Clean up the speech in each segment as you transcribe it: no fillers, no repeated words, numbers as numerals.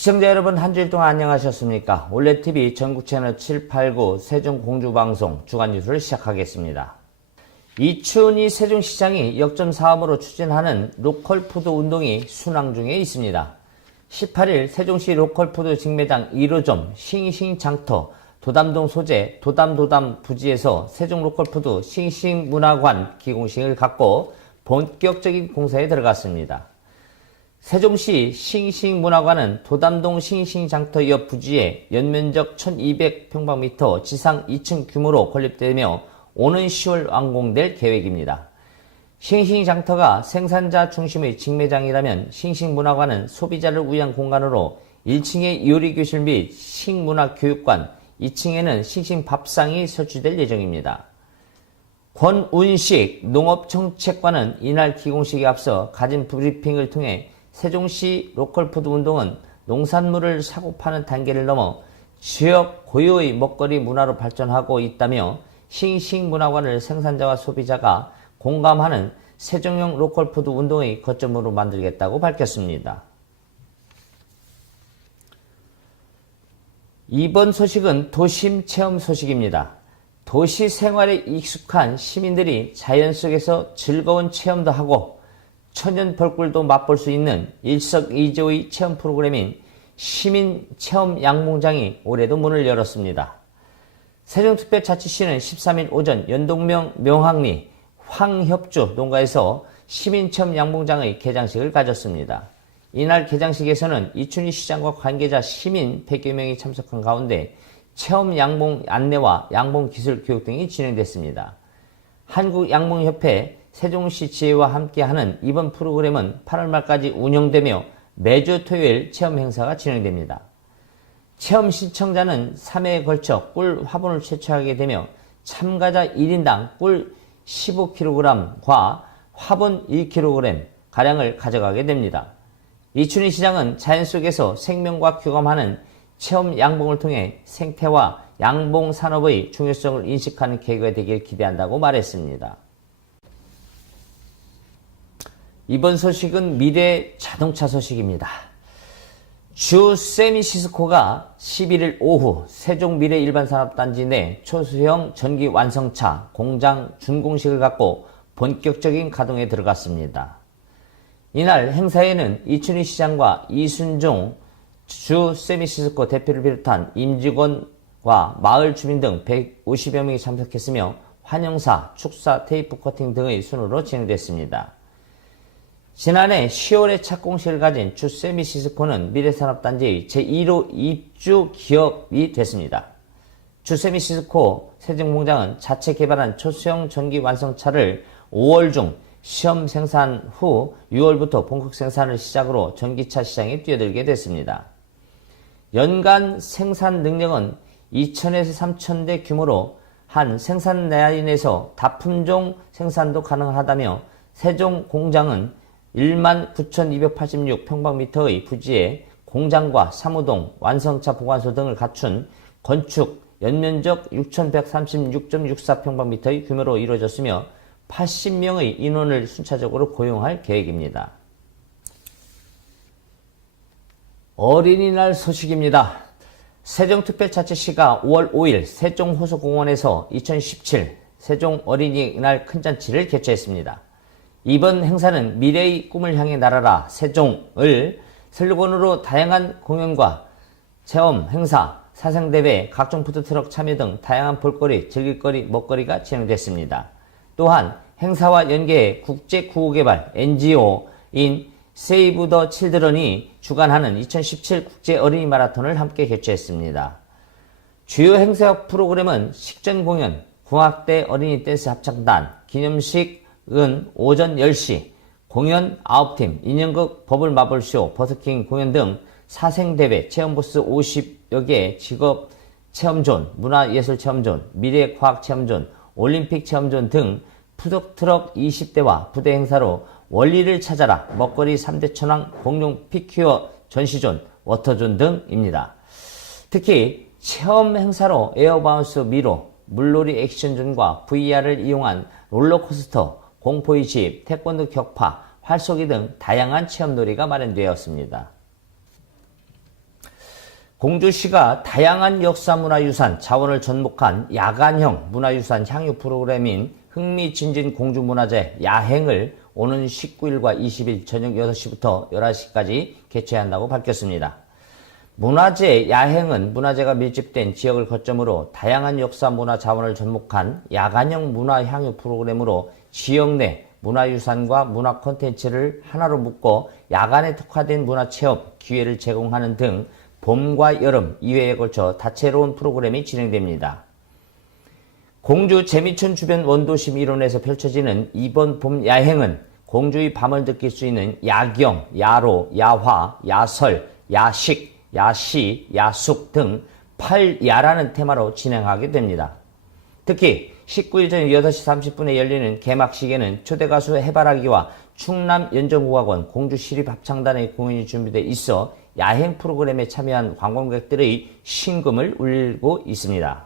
시청자 여러분, 한 주일 동안 안녕하셨습니까? 올레TV 전국 채널 789 세종공주방송 주간 뉴스를 시작하겠습니다. 이춘희 세종시장이 역점 사업으로 추진하는 로컬푸드 운동이 순항 중에 있습니다. 18일 세종시 로컬푸드 직매장 1호점 싱싱장터 도담동 소재 도담도담 부지에서 세종 로컬푸드 싱싱문화관 기공식을 갖고 본격적인 공사에 들어갔습니다. 세종시 싱싱문화관은 도담동 싱싱장터 옆 부지에 연면적 1200평방미터 지상 2층 규모로 건립되며 오는 10월 완공될 계획입니다. 싱싱장터가 생산자 중심의 직매장이라면 싱싱문화관은 소비자를 위한 공간으로 1층에 요리교실 및 식문화교육관, 2층에는 싱싱밥상이 설치될 예정입니다. 권운식 농업정책관은 이날 기공식에 앞서 가진 브리핑을 통해 세종시 로컬푸드 운동은 농산물을 사고 파는 단계를 넘어 지역 고유의 먹거리 문화로 발전하고 있다며 싱싱문화관을 생산자와 소비자가 공감하는 세종형 로컬푸드 운동의 거점으로 만들겠다고 밝혔습니다. 이번 소식은 도심 체험 소식입니다. 도시 생활에 익숙한 시민들이 자연 속에서 즐거운 체험도 하고 천연 벌꿀도 맛볼 수 있는 일석이조의 체험 프로그램인 시민 체험 양봉장이 올해도 문을 열었습니다. 세종특별자치시는 13일 오전 연동면 명항리 황협주 농가에서 시민체험 양봉장의 개장식을 가졌습니다. 이날 개장식에서는 이춘희 시장과 관계자 시민 100여 명이 참석한 가운데 체험 양봉 안내와 양봉 기술 교육 등이 진행됐습니다. 한국양봉협회 세종시 지회와 함께하는 이번 프로그램은 8월 말까지 운영되며 매주 토요일 체험 행사가 진행됩니다. 체험 신청자는 3회에 걸쳐 꿀 화분을 채취하게 되며 참가자 1인당 꿀 15kg과 화분 1kg 가량을 가져가게 됩니다. 이춘희 시장은 자연 속에서 생명과 교감하는 체험 양봉을 통해 생태와 양봉 산업의 중요성을 인식하는 계기가 되길 기대한다고 말했습니다. 이번 소식은 미래 자동차 소식입니다. 주 세미시스코가 11일 오후 세종 미래일반산업단지 내 초소형 전기 완성차 공장 준공식을 갖고 본격적인 가동에 들어갔습니다. 이날 행사에는 이춘희 시장과 이순종 주 세미시스코 대표를 비롯한 임직원과 마을 주민 등 150여 명이 참석했으며 환영사, 축사, 테이프 커팅 등의 순으로 진행됐습니다. 지난해 10월에 착공식을 가진 주 세미시스코는 미래산업단지의 제1호 입주 기업이 됐습니다. 주 세미시스코 세종공장은 자체 개발한 초소형 전기 완성차를 5월 중 시험 생산 후 6월부터 본격 생산을 시작으로 전기차 시장에 뛰어들게 됐습니다. 연간 생산 능력은 2,000에서 3,000대 규모로 한 생산 라인에서 다품종 생산도 가능하다며 세종 공장은 19,286평방미터의 부지에 공장과 사무동, 완성차 보관소 등을 갖춘 건축 연면적 6,136.64평방미터의 규모로 이루어졌으며 80명의 인원을 순차적으로 고용할 계획입니다. 어린이날 소식입니다. 세종특별자치시가 5월 5일 세종호수공원에서 2017 세종 어린이날 큰잔치를 개최했습니다. 이번 행사는 미래의 꿈을 향해 날아라 세종을 슬로건으로 다양한 공연과 체험, 행사, 사생대회, 각종 푸드트럭 참여 등 다양한 볼거리, 즐길거리, 먹거리가 진행됐습니다. 또한 행사와 연계해 국제구호개발 NGO인 세이브 더 칠드런이 주관하는 2017 국제 어린이 마라톤을 함께 개최했습니다. 주요 행사 프로그램은 식전 공연, 궁합대 어린이 댄스 합창단, 기념식은 오전 10시, 공연 9팀, 인형극 버블 마블쇼, 버스킹 공연 등 사생대회, 체험부스 50여 개, 직업 체험존, 문화예술 체험존, 미래과학 체험존, 올림픽 체험존 등 푸드트럭 20대와 부대 행사로 원리를 찾아라, 먹거리 3대 천왕, 공룡 피규어 전시존, 워터존 등입니다. 특히 체험 행사로 에어바운스 미로, 물놀이 액션존과 VR을 이용한 롤러코스터, 공포의 집, 태권도 격파, 활쏘기 등 다양한 체험놀이가 마련되었습니다. 공주시가 다양한 역사문화유산 자원을 접목한 야간형 문화유산 향유 프로그램인 흥미진진 공주문화제 야행을 오는 19일과 20일 저녁 6시부터 11시까지 개최한다고 밝혔습니다. 문화제 야행은 문화재가 밀집된 지역을 거점으로 다양한 역사 문화 자원을 접목한 야간형 문화 향유 프로그램으로 지역 내 문화유산과 문화 콘텐츠를 하나로 묶어 야간에 특화된 문화체험 기회를 제공하는 등 봄과 여름 2회에 걸쳐 다채로운 프로그램이 진행됩니다. 공주 재미촌 주변 원도심 일원에서 펼쳐지는 이번 봄 야행은 공주의 밤을 느낄 수 있는 야경, 야로, 야화, 야설, 야식, 야시, 야숙 등 8야라는 테마로 진행하게 됩니다. 특히 19일 저녁 8시 30분에 열리는 개막식에는 초대가수 해바라기와 충남연정국악원 공주시립합창단의 공연이 준비되어 있어 야행 프로그램에 참여한 관광객들의 심금을 울리고 있습니다.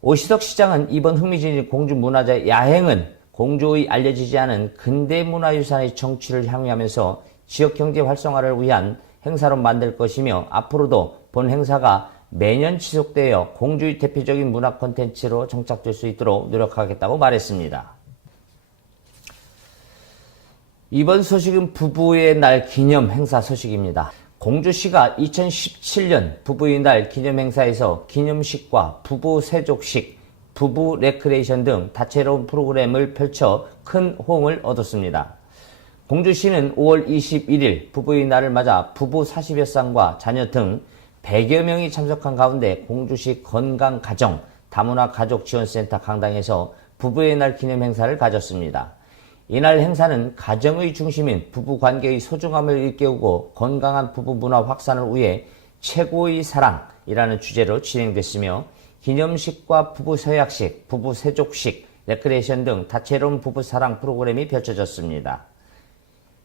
오시덕 시장은 이번 흥미진진 공주문화제 야행은 공주의 알려지지 않은 근대문화유산의 정취를 향유하면서 지역경제 활성화를 위한 행사로 만들 것이며 앞으로도 본 행사가 매년 지속되어 공주의 대표적인 문화 콘텐츠로 정착될 수 있도록 노력하겠다고 말했습니다. 이번 소식은 부부의 날 기념 행사 소식입니다. 공주시가 2017년 부부의 날 기념 행사에서 기념식과 부부 세족식, 부부 레크레이션 등 다채로운 프로그램을 펼쳐 큰 호응을 얻었습니다. 공주시는 5월 21일 부부의 날을 맞아 부부 40여 쌍과 자녀 등 100여 명이 참석한 가운데 공주시 건강가정 다문화 가족지원센터 강당에서 부부의 날 기념 행사를 가졌습니다. 이날 행사는 가정의 중심인 부부관계의 소중함을 일깨우고 건강한 부부 문화 확산을 위해 최고의 사랑이라는 주제로 진행됐으며 기념식과 부부 서약식, 부부 세족식, 레크레이션 등 다채로운 부부 사랑 프로그램이 펼쳐졌습니다.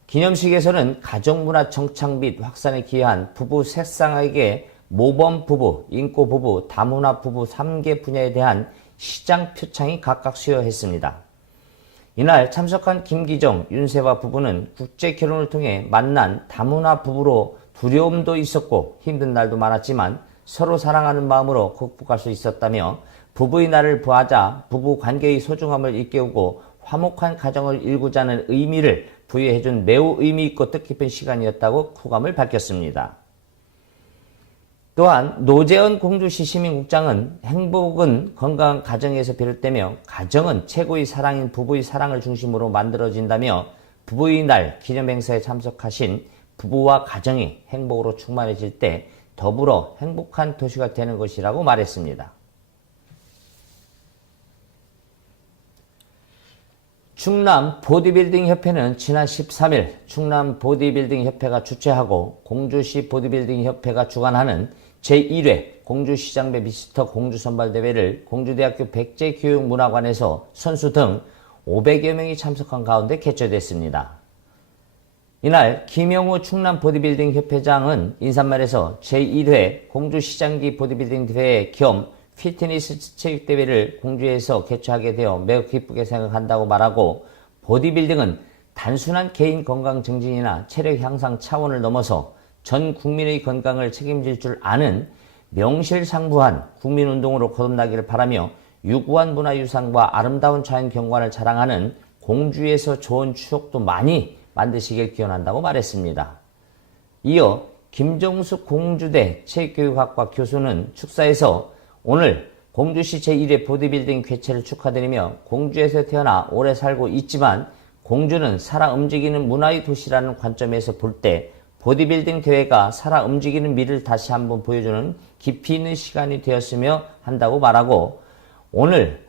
기념식에서는 가정문화 정착 및 확산에 기여한 부부 세 쌍에게 모범 부부, 인고 부부, 다문화 부부 3개 분야에 대한 시장 표창이 각각 수여했습니다. 이날 참석한 김기정, 윤세화 부부는 국제 결혼을 통해 만난 다문화 부부로 두려움도 있었고 힘든 날도 많았지만 서로 사랑하는 마음으로 극복할 수 있었다며 부부의 날을 부하자 부부 관계의 소중함을 일깨우고 화목한 가정을 일구자는 의미를 부여해준 매우 의미 있고 뜻깊은 시간이었다고 후감을 밝혔습니다. 또한 노재현 공주시 시민국장은 행복은 건강한 가정에서 비롯되며 가정은 최고의 사랑인 부부의 사랑을 중심으로 만들어진다며 부부의 날 기념행사에 참석하신 부부와 가정이 행복으로 충만해질 때 더불어 행복한 도시가 되는 것이라고 말했습니다. 충남 보디빌딩 협회는 지난 13일 충남 보디빌딩 협회가 주최하고 공주시 보디빌딩 협회가 주관하는 제1회 공주시장배 미스터 공주 선발대회를 공주대학교 백제교육문화관에서 선수 등 500여 명이 참석한 가운데 개최됐습니다. 이날 김영우 충남 보디빌딩 협회장은 인사말에서 제1회 공주시장기 보디빌딩 대회 겸 피트니스 체육대회를 공주에서 개최하게 되어 매우 기쁘게 생각한다고 말하고 보디빌딩은 단순한 개인 건강 증진이나 체력 향상 차원을 넘어서 전 국민의 건강을 책임질 줄 아는 명실상부한 국민운동으로 거듭나기를 바라며 유구한 문화유산과 아름다운 자연경관을 자랑하는 공주에서 좋은 추억도 많이 만드시길 기원한다고 말했습니다. 이어 김정숙 공주대 체육교육학과 교수는 축사에서 오늘 공주시 제1회 보디빌딩 개최를 축하드리며 공주에서 태어나 오래 살고 있지만 공주는 살아 움직이는 문화의 도시라는 관점에서 볼 때 보디빌딩 대회가 살아 움직이는 미를 다시 한번 보여주는 깊이 있는 시간이 되었으며 한다고 말하고 오늘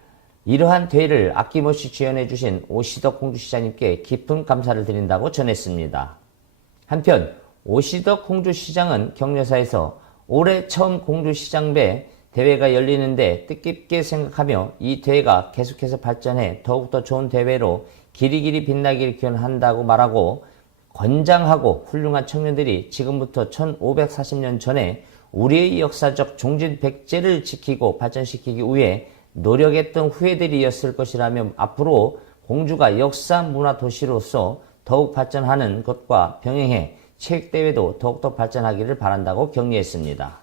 이러한 대회를 아낌없이 지원해 주신 오시덕 공주시장님께 깊은 감사를 드린다고 전했습니다. 한편 오시덕 공주시장은 격려사에서 올해 처음 공주시장배 대회가 열리는데 뜻깊게 생각하며 이 대회가 계속해서 발전해 더욱더 좋은 대회로 길이길이 빛나길 기원한다고 말하고 건장하고 훌륭한 청년들이 지금부터 1540년 전에 우리의 역사적 종진 백제를 지키고 발전시키기 위해 노력했던 후예들이었을 것이라며 앞으로 공주가 역사 문화 도시로서 더욱 발전하는 것과 병행해 체육대회도 더욱더 발전하기를 바란다고 격려했습니다.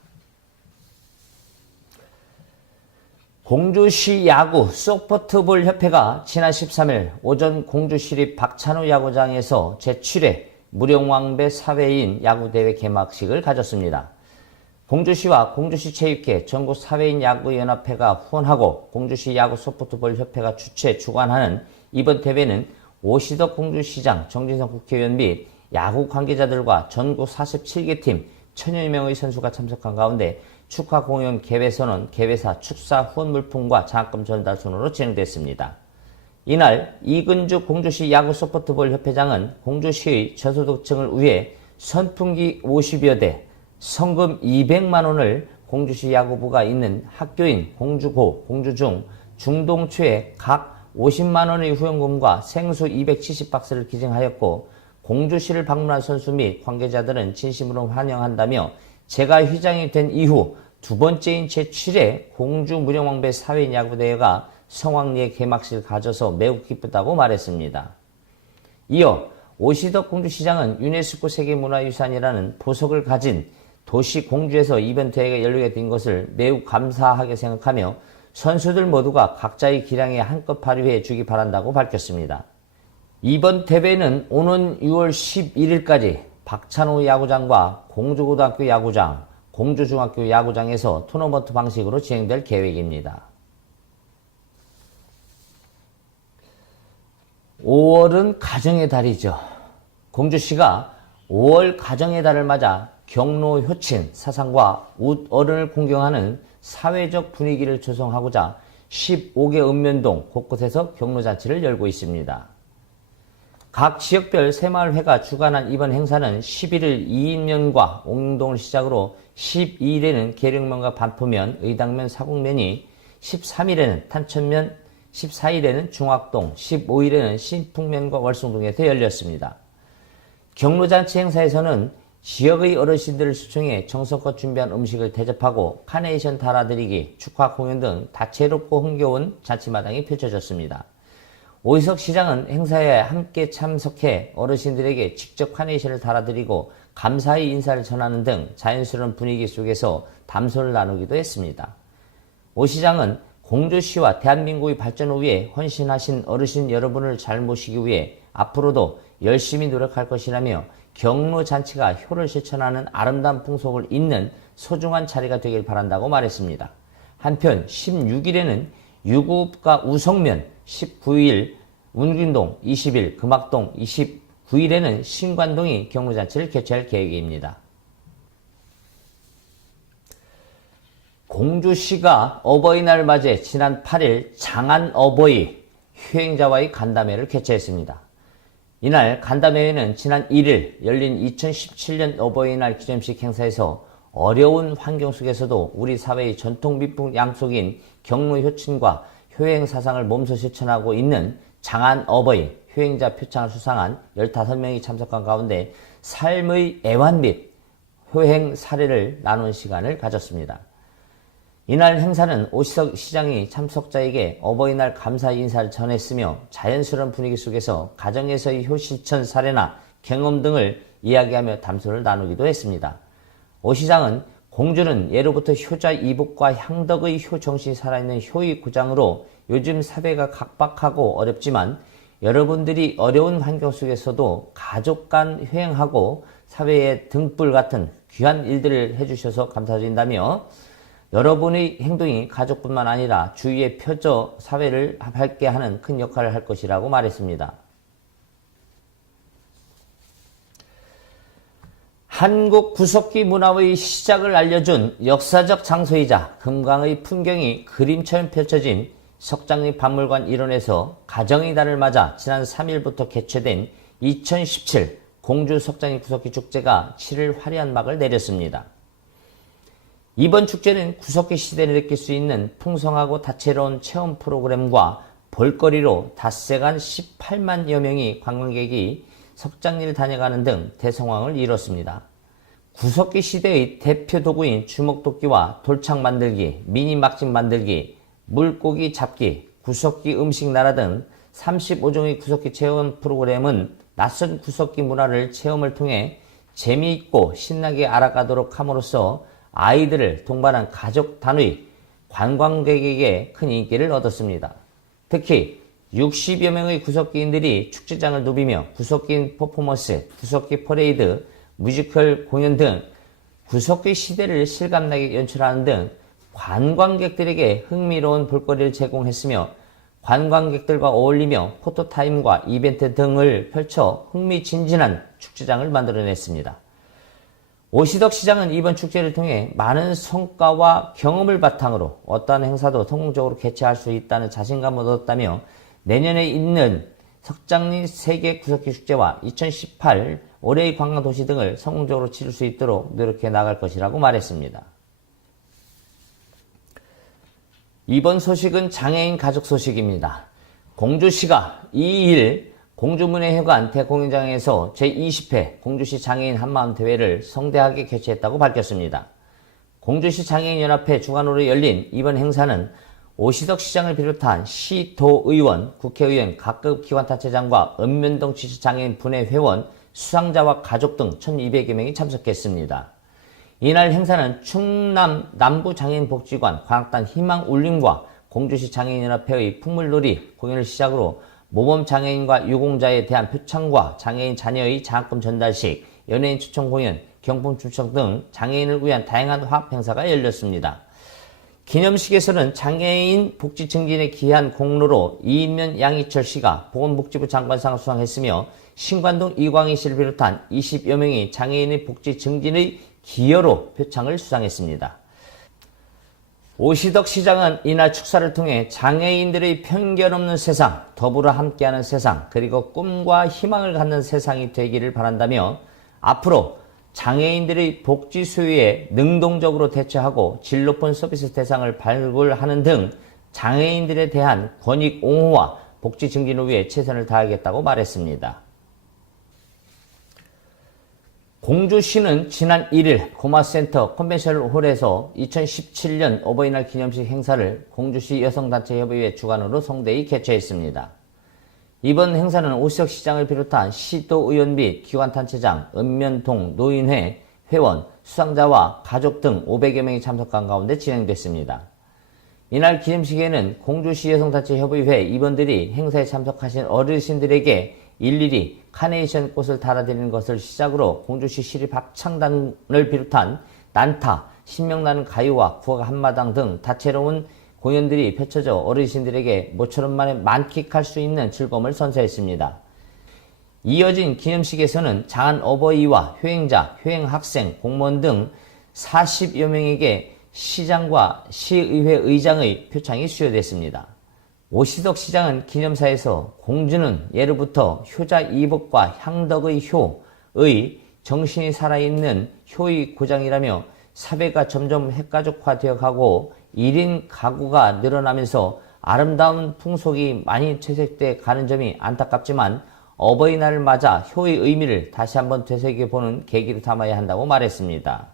공주시 야구 소프트볼 협회가 지난 13일 오전 공주시립 박찬호 야구장에서 제7회 무령왕배 사회인 야구대회 개막식을 가졌습니다. 공주시와 공주시 체육회 전국 사회인 야구연합회가 후원하고 공주시 야구 소프트볼 협회가 주최 주관하는 이번 대회는 오시덕 공주시장, 정진성 국회의원 및 야구 관계자들과 전국 47개 팀 1000여 명의 선수가 참석한 가운데 축하 공연 개회선언, 개회사 축사 후원 물품과 장학금 전달 순으로 진행됐습니다. 이날 이근주 공주시 야구 소프트볼 협회장은 공주시의 저소득층을 위해 선풍기 50여 대, 성금 200만 원을 공주시 야구부가 있는 학교인 공주고, 공주중, 중동초에 각 50만 원의 후원금과 생수 270박스를 기증하였고 공주시를 방문한 선수 및 관계자들은 진심으로 환영한다며 제가 회장이 된 이후 두 번째인 제7회 공주 무령왕배 사회인 야구대회가 성황리에 개막식을 가져서 매우 기쁘다고 말했습니다. 이어 오시덕 공주시장은 유네스코 세계문화유산이라는 보석을 가진 도시 공주에서 이번 대회가 열리게 된 것을 매우 감사하게 생각하며 선수들 모두가 각자의 기량에 한껏 발휘해 주기 바란다고 밝혔습니다. 이번 대회는 오는 6월 11일까지 박찬호 야구장과 공주고등학교 야구장, 공주중학교 야구장에서 토너먼트 방식으로 진행될 계획입니다. 5월은 가정의 달이죠. 공주시가 5월 가정의 달을 맞아 경로 효친, 사상과 웃어른을 공경하는 사회적 분위기를 조성하고자 15개 읍면동 곳곳에서 경로잔치를 열고 있습니다. 각 지역별 새마을회가 주관한 이번 행사는 11일 이인면과 옥릉동을 시작으로 12일에는 계룡면과 반포면, 의당면, 사곡면이, 13일에는 탄천면, 14일에는 중학동, 15일에는 신풍면과 월성동에서 열렸습니다. 경로잔치 행사에서는 지역의 어르신들을 초청해 정성껏 준비한 음식을 대접하고 카네이션 달아드리기, 축하 공연 등 다채롭고 흥겨운 잔치마당이 펼쳐졌습니다. 오희석 시장은 행사에 함께 참석해 어르신들에게 직접 카네이션을 달아드리고 감사의 인사를 전하는 등 자연스러운 분위기 속에서 담소를 나누기도 했습니다. 오 시장은 공주시와 대한민국의 발전을 위해 헌신하신 어르신 여러분을 잘 모시기 위해 앞으로도 열심히 노력할 것이라며 경로잔치가 효를 실천하는 아름다운 풍속을 잇는 소중한 자리가 되길 바란다고 말했습니다. 한편 16일에는 유구읍과 우성면, 19일 운균동, 20일 금학동, 29일에는 신관동이 경로잔치를 개최할 계획입니다. 공주시가 어버이날을 맞이해 지난 8일 장안어버이 효행자와의 간담회를 개최했습니다. 이날 간담회에는 지난 1일 열린 2017년 어버이날 기념식 행사에서 어려운 환경 속에서도 우리 사회의 전통 미풍 양속인 경로효친과 효행사상을 몸소 실천하고 있는 장안어버이 효행자 표창을 수상한 15명이 참석한 가운데 삶의 애환 및 효행 사례를 나눈 시간을 가졌습니다. 이날 행사는 오시석 시장이 참석자에게 어버이날 감사 인사를 전했으며 자연스러운 분위기 속에서 가정에서의 효실천 사례나 경험 등을 이야기하며 담소를 나누기도 했습니다. 오 시장은 공주는 예로부터 효자 이복과 향덕의 효 정신이 살아있는 효의 고장으로 요즘 사회가 각박하고 어렵지만 여러분들이 어려운 환경 속에서도 가족 간 효행하고 사회의 등불 같은 귀한 일들을 해주셔서 감사드린다며 여러분의 행동이 가족뿐만 아니라 주위에 펴져 사회를 밝게 하는 큰 역할을 할 것이라고 말했습니다. 한국 구석기 문화의 시작을 알려준 역사적 장소이자 금강의 풍경이 그림처럼 펼쳐진 석장리 박물관 일원에서 가정의 달을 맞아 지난 3일부터 개최된 2017 공주 석장리 구석기 축제가 7일 화려한 막을 내렸습니다. 이번 축제는 구석기 시대를 느낄 수 있는 풍성하고 다채로운 체험 프로그램과 볼거리로 닷새간 18만여 명의 관광객이 석장리를 다녀가는 등 대성황을 이뤘습니다. 구석기 시대의 대표 도구인 주먹도끼와 돌창 만들기, 미니 막집 만들기, 물고기 잡기, 구석기 음식 나라 등 35종의 구석기 체험 프로그램은 낯선 구석기 문화를 체험을 통해 재미있고 신나게 알아가도록 함으로써 아이들을 동반한 가족 단위, 관광객에게 큰 인기를 얻었습니다. 특히 60여 명의 구석기인들이 축제장을 누비며 구석기인 퍼포먼스, 구석기 퍼레이드, 뮤지컬 공연 등 구석기 시대를 실감나게 연출하는 등 관광객들에게 흥미로운 볼거리를 제공했으며 관광객들과 어울리며 포토타임과 이벤트 등을 펼쳐 흥미진진한 축제장을 만들어냈습니다. 오시덕 시장은 이번 축제를 통해 많은 성과와 경험을 바탕으로 어떠한 행사도 성공적으로 개최할 수 있다는 자신감을 얻었다며 내년에 있는 석장리 세계 구석기 축제와 2018 올해의 관광도시 등을 성공적으로 치를 수 있도록 노력해 나갈 것이라고 말했습니다. 이번 소식은 장애인 가족 소식입니다. 공주시가 2일 공주문예회관 대공연장에서 제20회 공주시 장애인 한마음 대회를 성대하게 개최했다고 밝혔습니다. 공주시 장애인연합회 주관으로 열린 이번 행사는 오시덕 시장을 비롯한 시, 도, 의원, 국회의원, 각급 기관단체장과 읍면동 지체장애인 분회 회원, 수상자와 가족 등 1200여 명이 참석했습니다. 이날 행사는 충남 남부장애인복지관 관악단 희망울림과 공주시 장애인연합회의 풍물놀이 공연을 시작으로 모범장애인과 유공자에 대한 표창과 장애인 자녀의 장학금 전달식, 연예인 추천 공연, 경품 추첨 등 장애인을 위한 다양한 화합 행사가 열렸습니다. 기념식에서는 장애인 복지 증진에 기여한 공로로 이인면 양희철 씨가 보건복지부 장관상을 수상했으며 신관동 이광희 씨를 비롯한 20여 명이 장애인의 복지 증진의 기여로 표창을 수상했습니다. 오시덕 시장은 이날 축사를 통해 장애인들의 편견 없는 세상, 더불어 함께하는 세상, 그리고 꿈과 희망을 갖는 세상이 되기를 바란다며 앞으로 장애인들의 복지 수요에 능동적으로 대처하고 질 높은 서비스 대상을 발굴하는 등 장애인들에 대한 권익 옹호와 복지 증진을 위해 최선을 다하겠다고 말했습니다. 공주시는 지난 1일 고마센터 컨벤션홀에서 2017년 어버이날 기념식 행사를 공주시 여성단체협의회 주관으로 성대히 개최했습니다. 이번 행사는 오시덕 시장을 비롯한 시도 의원 및 기관단체장, 읍면동 노인회, 회원, 수상자와 가족 등 500여 명이 참석한 가운데 진행됐습니다. 이날 기념식에는 공주시 여성단체협의회 임원들이 행사에 참석하신 어르신들에게 일일이 카네이션 꽃을 달아드리는 것을 시작으로 공주시 시립합창단을 비롯한 난타, 신명나는 가요와 국악 한마당 등 다채로운 공연들이 펼쳐져 어르신들에게 모처럼 만에 만끽할 수 있는 즐거움을 선사했습니다. 이어진 기념식에서는 장한 어버이와 효행자, 효행학생, 공무원 등 40여 명에게 시장과 시의회 의장의 표창이 수여됐습니다. 오시덕 시장은 기념사에서 공주는 예로부터 효자 이복과 향덕의 효의 정신이 살아있는 효의 고장이라며 사회가 점점 핵가족화되어 가고 1인 가구가 늘어나면서 아름다운 풍속이 많이 퇴색돼 가는 점이 안타깝지만 어버이날을 맞아 효의 의미를 다시 한번 되새겨보는 계기로 삼아야 한다고 말했습니다.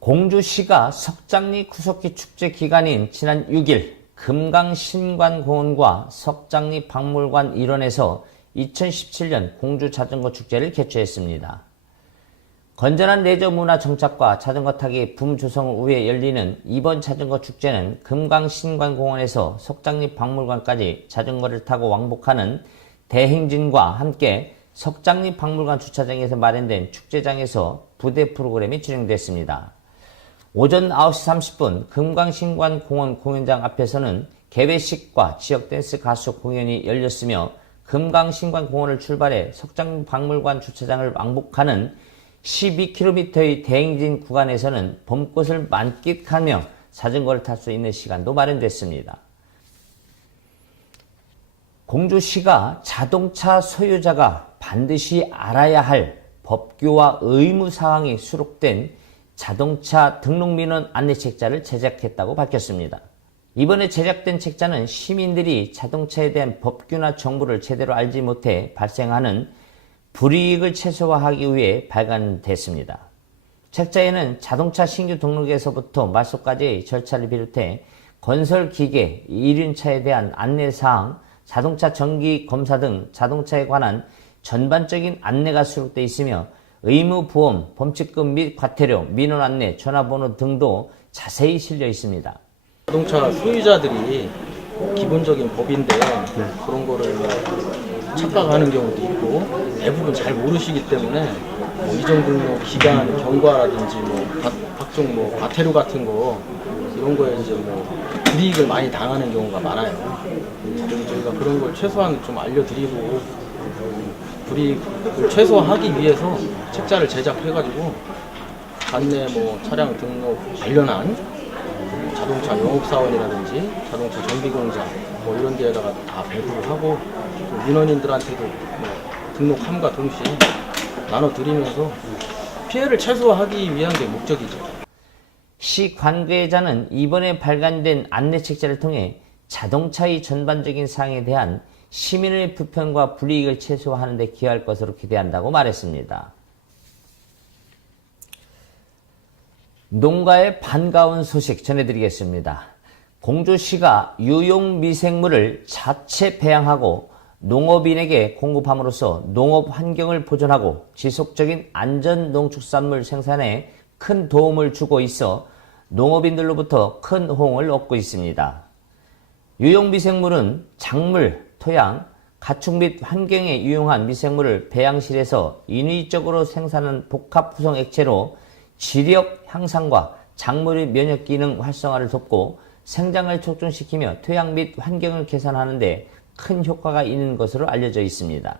공주시가 석장리 구석기 축제 기간인 지난 6일 금강신관공원과 석장리 박물관 일원에서 2017년 공주자전거 축제를 개최했습니다. 건전한 레저 문화 정착과 자전거 타기 붐 조성을 위해 열리는 이번 자전거 축제는 금강신관공원에서 석장리 박물관까지 자전거를 타고 왕복하는 대행진과 함께 석장리 박물관 주차장에서 마련된 축제장에서 부대 프로그램이 진행됐습니다. 오전 9시 30분 금강신관공원 공연장 앞에서는 개회식과 지역 댄스 가수 공연이 열렸으며 금강신관공원을 출발해 석장리 박물관 주차장을 왕복하는 12km의 대행진 구간에서는 봄꽃을 만끽하며 자전거를 탈 수 있는 시간도 마련됐습니다. 공주시가 자동차 소유자가 반드시 알아야 할 법규와 의무사항이 수록된 자동차 등록민원 안내책자를 제작했다고 밝혔습니다. 이번에 제작된 책자는 시민들이 자동차에 대한 법규나 정보를 제대로 알지 못해 발생하는 불이익을 최소화하기 위해 발간됐습니다. 책자에는 자동차 신규 등록에서부터 말소까지의 절차를 비롯해 건설기계, 이륜차에 대한 안내사항, 자동차 정기 검사 등 자동차에 관한 전반적인 안내가 수록되어 있으며 의무보험, 범칙금 및 과태료, 민원 안내, 전화번호 등도 자세히 실려 있습니다. 자동차 소유자들이 기본적인 법인데 그런 거를 착각하는 경우도 있고 대부분 잘 모르시기 때문에 뭐 이전 등록 기간 경과라든지 뭐 각종 뭐 과태료 같은 거 이런 거에 이제 뭐 불이익을 많이 당하는 경우가 많아요. 그래서 저희가 그런 걸 최소한 좀 알려드리고 불이익을 최소화하기 위해서 책자를 제작해가지고 관내 뭐 차량 등록 관련한 자동차 영업사원이라든지 자동차 정비공장 뭐 이런 데에다가 다 배부를 하고 민원인들한테도 뭐 등록함과 동시에 나눠드리면서 피해를 최소화하기 위한 게 목적이죠. 시 관계자는 이번에 발간된 안내 책자를 통해 자동차의 전반적인 사항에 대한 시민의 불편과 불이익을 최소화하는 데 기여할 것으로 기대한다고 말했습니다. 농가의 반가운 소식 전해드리겠습니다. 공주시가 유용미생물을 자체 배양하고 농업인에게 공급함으로써 농업 환경을 보존하고 지속적인 안전 농축산물 생산에 큰 도움을 주고 있어 농업인들로부터 큰 호응을 얻고 있습니다. 유용미생물은 작물, 토양, 가축 및 환경에 유용한 미생물을 배양실에서 인위적으로 생산한 복합 구성 액체로 지력 향상과 작물의 면역 기능 활성화를 돕고 생장을 촉진시키며 토양 및 환경을 개선하는 데 큰 효과가 있는 것으로 알려져 있습니다.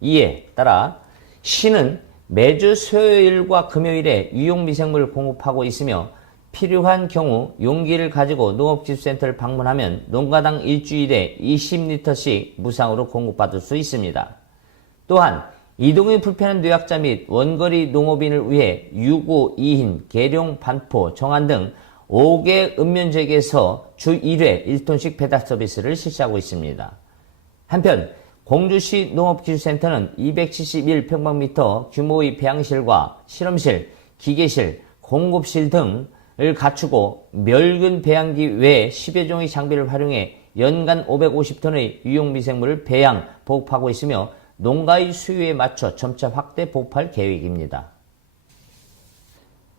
이에 따라 시는 매주 수요일과 금요일에 유용미생물을 공급하고 있으며 필요한 경우 용기를 가지고 농업기술센터를 방문하면 농가당 일주일에 20리터씩 무상으로 공급받을 수 있습니다. 또한 이동이 불편한 노약자 및 원거리 농업인을 위해 유고, 이인, 계룡, 반포, 정안 등 5개 읍면지역에서 주 1회 1톤씩 배달 서비스를 실시하고 있습니다. 한편 공주시 농업기술센터는 271평방미터 규모의 배양실과 실험실, 기계실, 공급실 등을 갖추고 멸균 배양기 외 10여 종의 장비를 활용해 연간 550톤의 유용미생물을 배양, 보급하고 있으며 농가의 수요에 맞춰 점차 확대 보급할 계획입니다.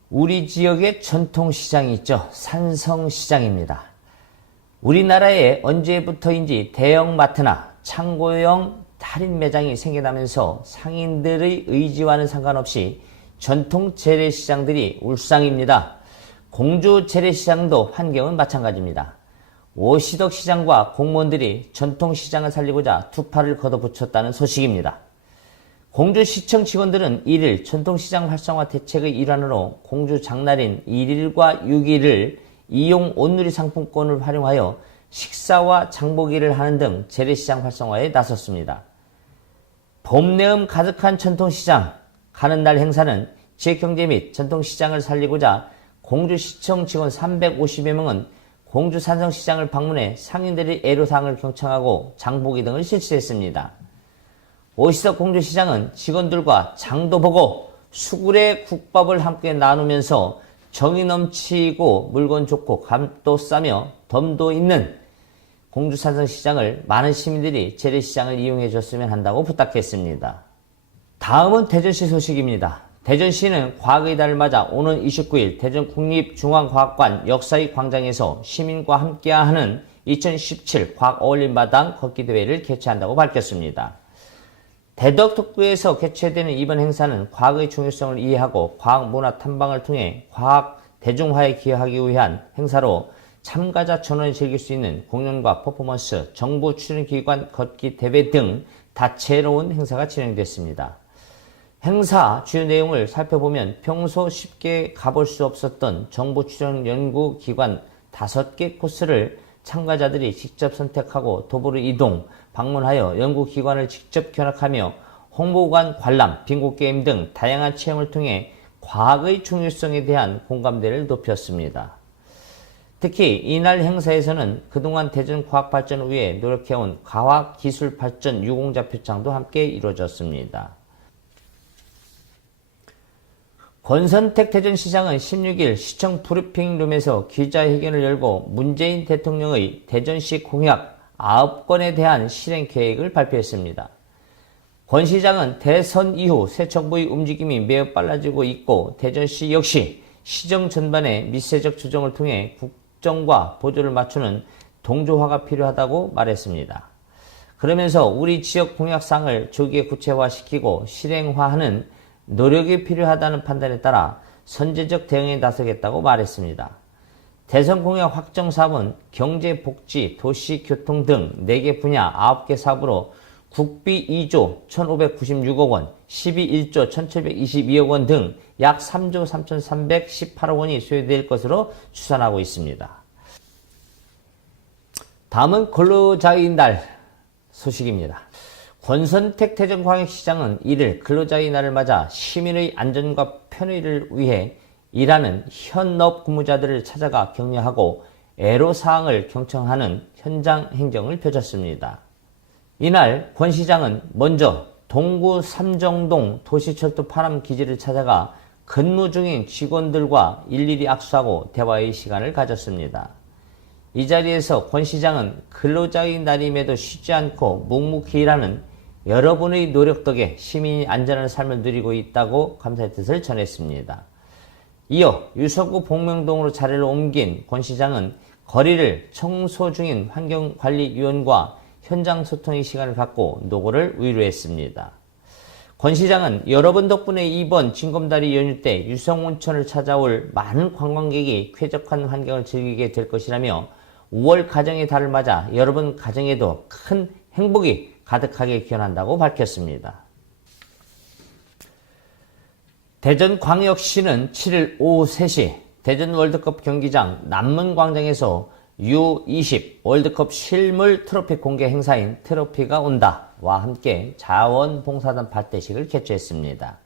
우리 지역의 전통시장이 있죠. 산성시장입니다. 우리나라에 언제부터인지 대형마트나 창고형 할인 매장이 생겨나면서 상인들의 의지와는 상관없이 전통 재래시장들이 울상입니다. 공주 재래시장도 환경은 마찬가지입니다. 오시덕 시장과 공무원들이 전통시장을 살리고자 두 팔을 걷어붙였다는 소식입니다. 공주시청 직원들은 1일 전통시장 활성화 대책의 일환으로 공주 장날인 1일과 6일을 이용 온누리 상품권을 활용하여 식사와 장보기를 하는 등 재래시장 활성화에 나섰습니다. 봄내음 가득한 전통시장 가는 날 행사는 지역경제 및 전통시장을 살리고자 공주시청 직원 350여 명은 공주 산성시장을 방문해 상인들의 애로사항을 경청하고 장보기 등을 실시했습니다. 오시덕 공주시장은 직원들과 장도 보고 수구레 국밥을 함께 나누면서 정이 넘치고 물건 좋고 감도 싸며 덤도 있는 공주 산성시장을 많은 시민들이 재래시장을 이용해 줬으면 한다고 부탁했습니다. 다음은 대전시 소식입니다. 대전시는 과학의 달을 맞아 오는 29일 대전 국립중앙과학관 역사의 광장에서 시민과 함께하는 2017 과학어울림마당 걷기대회를 개최한다고 밝혔습니다. 대덕특구에서 개최되는 이번 행사는 과학의 중요성을 이해하고 과학문화 탐방을 통해 과학 대중화에 기여하기 위한 행사로 참가자 전원이 즐길 수 있는 공연과 퍼포먼스, 정부 출연기관 걷기 대회 등 다채로운 행사가 진행됐습니다. 행사 주요 내용을 살펴보면 평소 쉽게 가볼 수 없었던 정부 출연 연구기관 5개 코스를 참가자들이 직접 선택하고 도보로 이동, 방문하여 연구기관을 직접 견학하며 홍보관 관람, 빙고게임 등 다양한 체험을 통해 과학의 중요성에 대한 공감대를 높였습니다. 특히 이날 행사에서는 그동안 대전 과학발전을 위해 노력해온 과학기술발전 유공자 표창도 함께 이루어졌습니다. 권선택 대전시장은 16일 시청 브리핑룸에서 기자회견을 열고 문재인 대통령의 대전시 공약 9건에 대한 실행 계획을 발표했습니다. 권 시장은 대선 이후 새 정부의 움직임이 매우 빨라지고 있고 대전시 역시 시정 전반의 미세적 조정을 통해 국정과 보조를 맞추는 동조화가 필요하다고 말했습니다. 그러면서 우리 지역 공약상을 조기에 구체화시키고 실행화하는 노력이 필요하다는 판단에 따라 선제적 대응에 나서겠다고 말했습니다. 대선 공약 확정 사업은 경제, 복지, 도시, 교통 등 4개 분야 9개 사업으로 국비 2조 1,596억 원, 12 1조 1,722억 원 등 약 3조 3,318억 원이 소요될 것으로 추산하고 있습니다. 다음은 근로자의 날 소식입니다. 권선택 대전광역시장은 이를 근로자의 날을 맞아 시민의 안전과 편의를 위해 일하는 현업 근무자들을 찾아가 격려하고 애로사항을 경청하는 현장 행정을 펼쳤습니다. 이날 권 시장은 먼저 동구 삼정동 도시철도 파람 기지를 찾아가 근무 중인 직원들과 일일이 악수하고 대화의 시간을 가졌습니다. 이 자리에서 권 시장은 근로자의 날임에도 쉬지 않고 묵묵히 일하는 여러분의 노력 덕에 시민이 안전한 삶을 누리고 있다고 감사의 뜻을 전했습니다. 이어 유서구 복명동으로 자리를 옮긴 권 시장은 거리를 청소 중인 환경관리위원과 현장 소통의 시간을 갖고 노고를 위로했습니다. 권 시장은 여러분 덕분에 이번 징검다리 연휴 때 유성온천을 찾아올 많은 관광객이 쾌적한 환경을 즐기게 될 것이라며 5월 가정의 달을 맞아 여러분 가정에도 큰 행복이 가득하게 기원한다고 밝혔습니다. 대전광역시는 7일 오후 3시 대전 월드컵 경기장 남문광장에서 U20 월드컵 실물 트로피 공개 행사인 트로피가 온다와 함께 자원봉사단 발대식을 개최했습니다.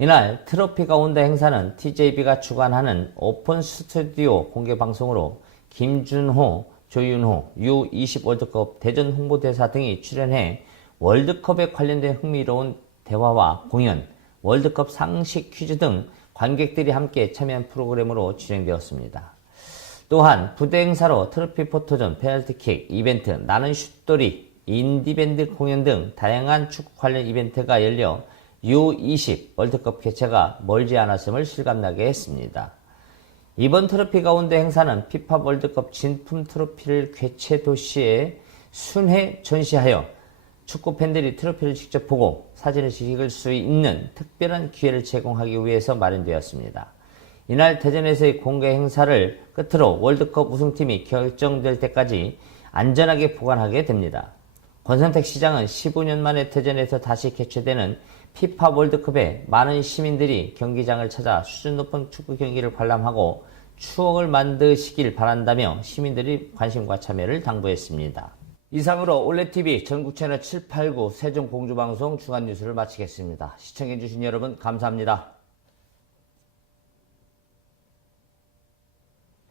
이날 트로피가 온다 행사는 TJB가 주관하는 오픈 스튜디오 공개 방송으로 김준호, 조윤호, U20 월드컵 대전 홍보대사 등이 출연해 월드컵에 관련된 흥미로운 대화와 공연, 월드컵 상식 퀴즈 등 관객들이 함께 참여한 프로그램으로 진행되었습니다. 또한 부대 행사로 트로피 포토전, 페널티킥, 이벤트, 나는 슛돌이, 인디밴드 공연 등 다양한 축구 관련 이벤트가 열려 U20 월드컵 개최가 멀지 않았음을 실감나게 했습니다. 이번 트로피 가운데 행사는 피파 월드컵 진품 트로피를 개최 도시에 순회 전시하여 축구 팬들이 트로피를 직접 보고 사진을 찍을 수 있는 특별한 기회를 제공하기 위해서 마련되었습니다. 이날 대전에서의 공개 행사를 끝으로 월드컵 우승팀이 결정될 때까지 안전하게 보관하게 됩니다. 권선택 시장은 15년 만에 대전에서 다시 개최되는 피파 월드컵에 많은 시민들이 경기장을 찾아 수준 높은 축구 경기를 관람하고 추억을 만드시길 바란다며 시민들이 관심과 참여를 당부했습니다. 이상으로 올레TV 전국채널 789 세종공주방송 주간뉴스를 마치겠습니다. 시청해주신 여러분 감사합니다.